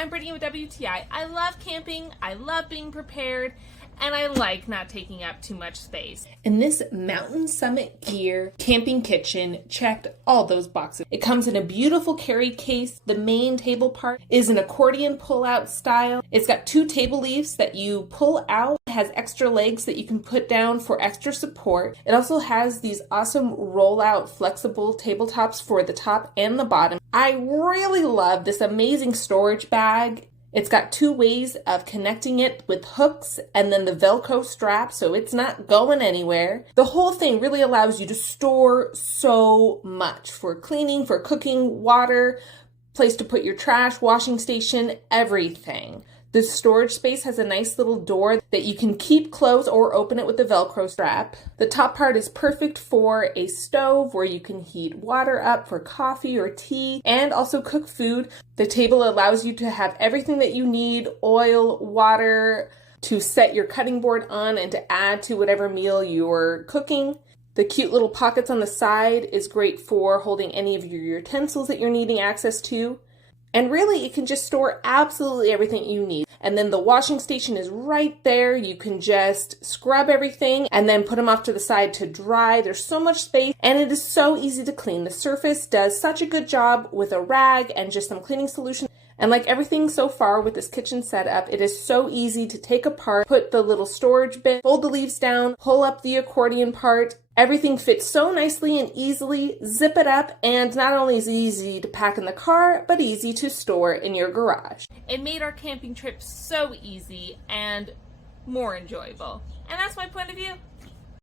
I'm Brittany with WTI. I love camping, I love being prepared, and I like not taking up too much space. And this Mountain Summit Gear camping kitchen checked all those boxes. It comes in a beautiful carry case. The main table part is an accordion pull-out style. It's got 2 table leaves that you pull out. It has extra legs that you can put down for extra support. It also has these awesome roll-out flexible tabletops for the top and the bottom. I really love this amazing storage bag. It's got 2 ways of connecting it with hooks and then the Velcro strap, so it's not going anywhere. The whole thing really allows you to store so much for cleaning, for cooking, water, place to put your trash, washing station, everything. The storage space has a nice little door that you can keep closed or open it with the Velcro strap. The top part is perfect for a stove where you can heat water up for coffee or tea and also cook food. The table allows you to have everything that you need, oil, water, to set your cutting board on and to add to whatever meal you're cooking. The cute little pockets on the side is great for holding any of your utensils that you're needing access to. And really, it can just store absolutely everything you need. And then the washing station is right there. You can just scrub everything and then put them off to the side to dry. There's so much space and it is so easy to clean. The surface does such a good job with a rag and just some cleaning solution. And like everything so far with this kitchen setup, it is so easy to take apart, put the little storage bin, fold the leaves down, pull up the accordion part. Everything fits so nicely and easily, zip it up, and not only is it easy to pack in the car, but easy to store in your garage. It made our camping trip so easy and more enjoyable. And that's my point of view.